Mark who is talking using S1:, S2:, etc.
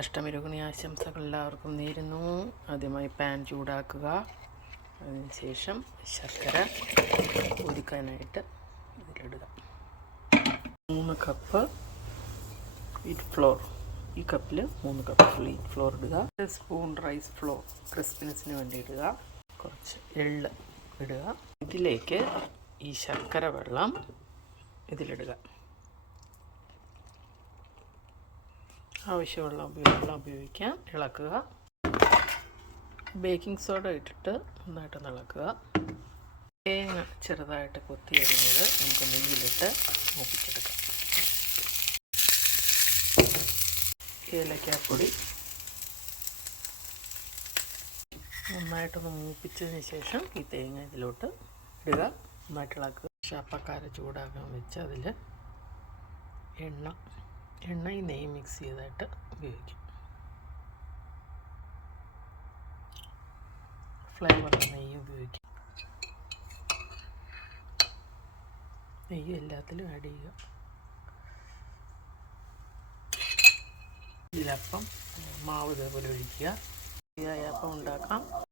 S1: അഷ്ടമിരോഹിണി ആശംസകൾ എല്ലാവർക്കും നേരുന്നു. ആദ്യമായി പാൻ ചൂടാക്കുക. അതിനുശേഷം ശർക്കര ഒതുക്കാനായിട്ട് ഇതിലിടുക. മൂന്ന് കപ്പ് വീറ്റ് ഫ്ലോർ ഈ കപ്പിൽ മൂന്ന് കപ്പ് വീറ്റ് ഫ്ലോർ ഇടുക. സ്പൂൺ റൈസ് ഫ്ലോർ ക്രിസ്പിനെസ്സിന് വേണ്ടി ഇടുക. കുറച്ച് എള്ള് ഇടുക. ഇതിലേക്ക് ഈ ശർക്കര വെള്ളം ഇതിലിടുക. ആവശ്യമുള്ള വെള്ളം ഉപയോഗിക്കാം. ഇളക്കുക. ബേക്കിംഗ് സോഡ ഇട്ടിട്ട് നന്നായിട്ട് ഇളക്കുക തേങ്ങ ചെറുതായിട്ട് കൊത്തി അരിഞ്ഞത് നമുക്ക് നെയ്യിലിട്ട് മൂപ്പിച്ചെടുക്കാം. ഏലക്കാപ്പൊടി. നന്നായിട്ടൊന്ന് മൂപ്പിച്ചതിന് ശേഷം ഈ തേങ്ങ ഇതിലോട്ട് ഇടുക. നന്നായിട്ട് ഇളക്കുക. ശാപ്പക്കാര ചൂടാക്കാൻ വെച്ച് അതിൽ എണ്ണ എണ്ണയും നെയ്യ് മിക്സ് ചെയ്തായിട്ട് ഉപയോഗിക്കും. ഫ്ലേവർ നെയ്യ് ഉപയോഗിക്കും. നെയ്യ് എല്ലാത്തിലും ആഡ് ചെയ്യുക. ഇതിലപ്പം മാവ് ഇതേപോലെ ഒഴിക്കുക. അപ്പം ഉണ്ടാക്കാം.